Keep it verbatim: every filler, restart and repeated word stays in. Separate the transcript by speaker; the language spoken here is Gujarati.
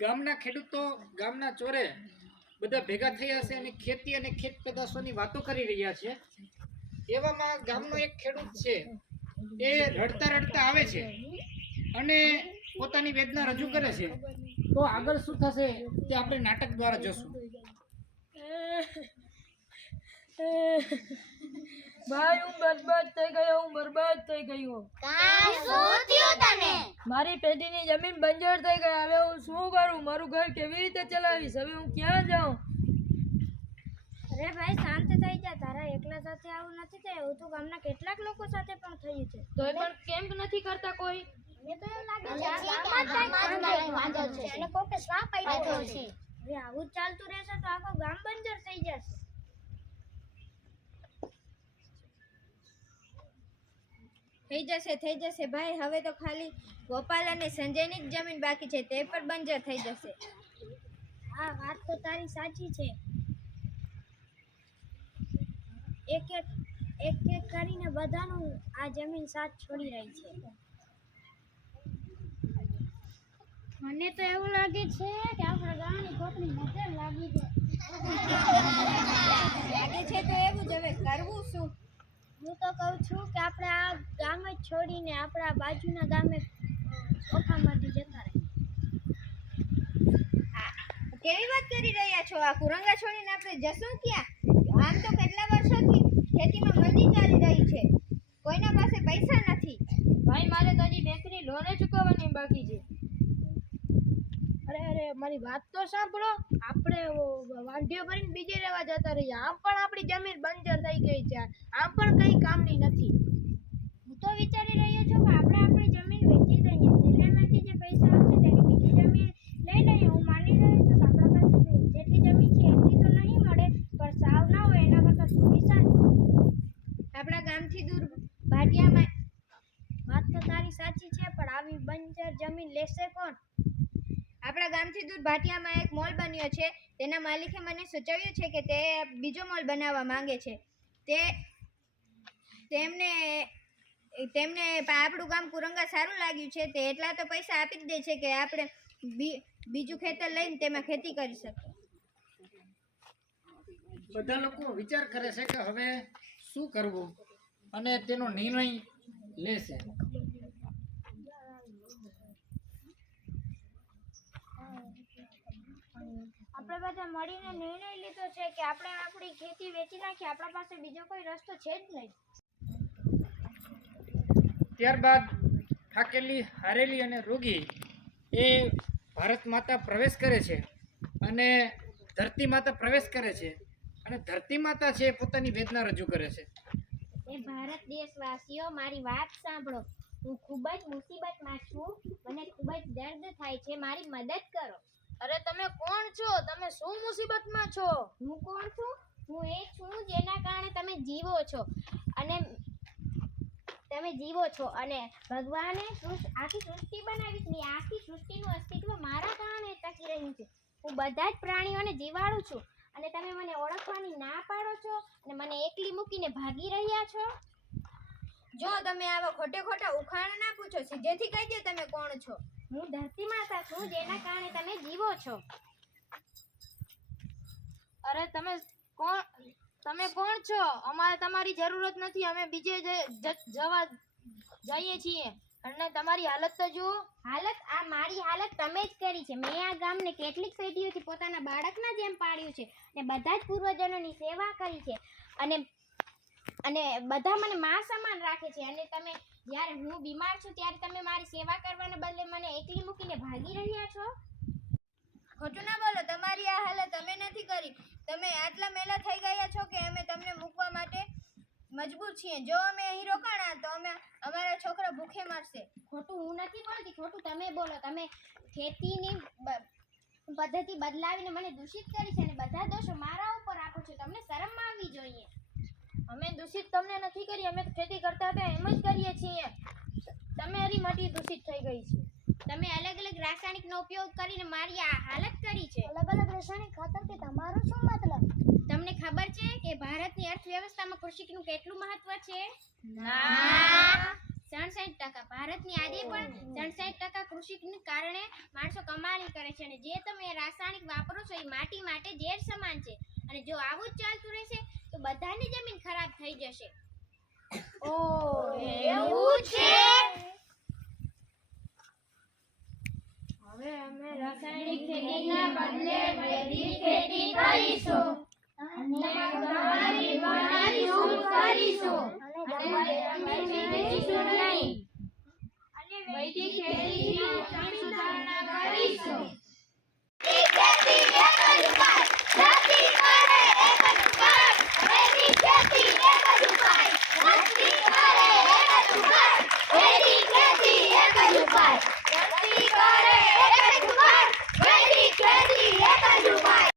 Speaker 1: ગામના ખેડૂતો ગામના ચોરે બધા ભેગા થયા છે અને ખેતી અને ખેત પેદાશોની વાતો કરી રહ્યા છે। એવામાં ગામનો એક ખેડૂત છે એ રડતા રડતા આવે છે અને પોતાની વેદના રજૂ કરે છે। તો આગળ શું થશે તે આપણે નાટક દ્વારા જોશું।
Speaker 2: ભાઈ હું બરબાદ થઈ ગયો હું બરબાદ થઈ ગયો।
Speaker 3: કા શું થયું તને?
Speaker 2: મારી પેઢીની જમીન બંજર થઈ ગઈ। હવે હું શું કરું? મારું ઘર કેવી રીતે ચલાવીશ? હવે હું ક્યાં જાઉં?
Speaker 3: અરે ભાઈ શાંત થઈ જા। તારા એકલા સાથે આવું નથી થયું, તો ગામના કેટલાક લોકો સાથે પણ થયું છે।
Speaker 2: તોય પણ કેમ્પ નથી કરતા કોઈ?
Speaker 3: મને તો એવું લાગે છે આ ગામમાં કંઈક વાંધો છે અને કોકે શ્રાપ આપ્યો છે। હવે આવું જ ચાલતું રહેશે તો આખો ગામ બંજર થઈ જશે।
Speaker 4: થઈ જશે થઈ જશે ભાઈ। હવે તો ખાલી ગોપાલ અને સંજયની જ જમીન બાકી છે, તે પણ બંજર થઈ જશે।
Speaker 3: હા વાત તો તારી સાચી છે। એક એક એક એક કરીને બધાનું આ જમીન સાથ છોડી રહી છે। મને તો એવું લાગે છે કે આપણા ગામની કોકની નજર લાગી છે।
Speaker 4: લાગે છે તો એવું જ, હવે કરવું શું?
Speaker 3: હું તો કહું છું કે આપણે આ ગામ જ છોડીને આપણા બાજુના ગામે ઓખામાંથી જતા રહીએ।
Speaker 4: કેવી વાત કરી રહ્યા છો? આ કુરંગા છોડીને આપણે જશું ક્યાં? આમ તો કેટલા વર્ષોથી ખેતીમાં મંદી ચાલી રહી છે, કોઈના પાસે પૈસા નથી।
Speaker 2: ભાઈ મારે તો હજી બેંકની લોન ચૂકવવાની બાકી છે। અરે અરે મારી વાત તો સાંભળો। આપણે વાંઢીઓ કરીને બીજે રહેવા જતા રહીએ। આમ પણ આપણી જમીન બંજર થઈ ગઈ છે, આમ પણ કંઈ કામની નથી।
Speaker 3: હું તો વિચારી રહ્યો છું કે આપણે આપણી જમીન વેચી દઈએ, તેનામાંથી જે પૈસા આવશે તેની બીજી જમીન લઈ લઈએ। હું માની રહ્યો છું કે આપણા પાસે જેટલી જમીન છે એટલી તો નહીં મળે, પણ સાવ ના હોય એના કરતાં થોડી સારી।
Speaker 4: આપણા ગામથી દૂર ભાટિયામાં
Speaker 3: વાત તો તારી સાચી છે, પણ આવી બંજર જમીન લેશે કોણ?
Speaker 4: આપણા ગામથી દૂર ભાટિયામાં એક મોલ બન્યો છે। તેના માલિકે મને સૂચવ્યું છે કે તે બીજો મોલ બનાવવા માંગે છે। તે તેમને તેમને આપણું ગામ કુરંગા સારું લાગ્યું છે, તે એટલા તો પૈસા આપી જ દે છે કે આપણે બીજું ખેતર લઈને તેમાં ખેતી કરી શકીએ।
Speaker 1: બધા લોકો વિચાર કરે છે કે હવે શું કરવું અને તેનો નિર્ણય લેશે।
Speaker 3: આપણે બધા મળીને નિર્ણય લીધો છે કે આપણે આપણી ખેતી વેચી નાખીએ। આપણા પાસે બીજો કોઈ રસ્તો છે જ નહીં।
Speaker 1: ત્યારબાદ થાકેલી હારેલી અને રોગી એ ભારત માતા પ્રવેશ કરે છે અને ધરતી માતા પ્રવેશ કરે છે અને ધરતી માતા છે એ પોતાની વેદના રજૂ કરે છે।
Speaker 3: એ ભારત દેશવાસીઓ મારી વાત સાંભળો। હું ખૂબ જ મુસીબતમાં છું, મને ખૂબ જ દર્દ થાય છે, મારી મદદ કરો।
Speaker 2: અરે તમે કોણ છો? તમે શું મુસીબતમાં છો?
Speaker 3: હું કોણ છું? હું એ છું જેના કારણે તમે જીવો છો અને તમે જીવો છો અને ભગવાને આખી સૃષ્ટિ બનાવી છે। આખી સૃષ્ટિનું અસ્તિત્વ મારા કારણે ટકી રહ્યું છે। હું બધા જ પ્રાણીઓને જીવાડું છું અને તમે મને ઓળખવાની ના પાડો છો અને મને એકલી મૂકીને ભાગી રહ્યા છો।
Speaker 4: જો તમે આવા ખોટે ખોટા ઉખાણ ના પૂછો, સીધેથી કહી દો તમે કોણ છો।
Speaker 3: હું ધરતી માતા છું જેના કારણે તમે જીવો છો।
Speaker 2: અરે તમે કોણ તમે કોણ છો? અમારે તમારી જરૂરત નથી, અમે બીજે જવા જઈએ છીએ અને તમારી હાલત તો જુઓ।
Speaker 3: હાલત આ મારી હાલત તમે જ કરી છે। મેં આ ગામને કેટલીક પેઢીઓથી પોતાના બાળકના જેમ પાળ્યું છે અને બધા જ પૂર્વજોની સેવા કરી છે અને અને બધા મને મા સમાન રાખે છે અને તમે જ્યારે હું બીમાર છું ત્યારે તમે મારી સેવા કરવાને બદલે મને એકલી મૂકીને ભાગી રહ્યા છો।
Speaker 4: ખોટું ના બોલો, તમારી આ હાલત અમે નથી કરી। તમે આટલા મેલા થઈ ગયા છો કે અમે તમને મૂકવા માટે મજબૂર છીએ। જો અમે અહીં રોકાણા તો અમે અમારા છોકરા ભૂખે મરશે।
Speaker 3: ખોટું હું નથી બોલતી, ખોટું તમે બોલો। તમે ખેતીની પદ્ધતિ બદલાવીને મને દૂષિત કરી છે અને બધા દોષો મારા ઉપર આપો છો। તમને શરમ આવવી જોઈએ।
Speaker 2: અમે દૂષિત તમને નથી કરી, અમે ખેતી કરતા હતા એમ જ કરીએ છીએ। તમારી માટી દૂષિત થઈ ગઈ છે।
Speaker 3: તમે અલગ અલગ રાસાયણિકનો ઉપયોગ કરીને મારી આ હાલત કરી છે।
Speaker 2: અલગ અલગ રાસાયણિક ખાતરથી તમારો શું મતલબ?
Speaker 3: તમને ખબર છે કે ભારતની અર્થવ્યવસ્થામાં કૃષિનું કેટલું મહત્વ છે?
Speaker 2: ના।
Speaker 3: સડસઠ ટકા ભારતની આજે પણ સડસઠ ટકા કૃષિ કૃષિને કારણે માણસો કમાણી કરે છે અને જે તમે રાસાયણિક વાપરો છો એ માટી માટે ઝેર સમાન છે અને જો આવું જ ચાલતું રહેશે તો બધાની જમીન ખરાબ થઈ જશે.
Speaker 2: ઓ
Speaker 3: એવું છે?
Speaker 2: હવે અમે
Speaker 3: રાસાયણિક ખેતીના બદલે વૈદિક ખેતી કરીશું અને તમારી પ્રણાલી શુદ્ધ કરીશું અને વૈદિક ખેતીશું નહીં અને વૈદિક ખેતીની સુધારણા કરીશું.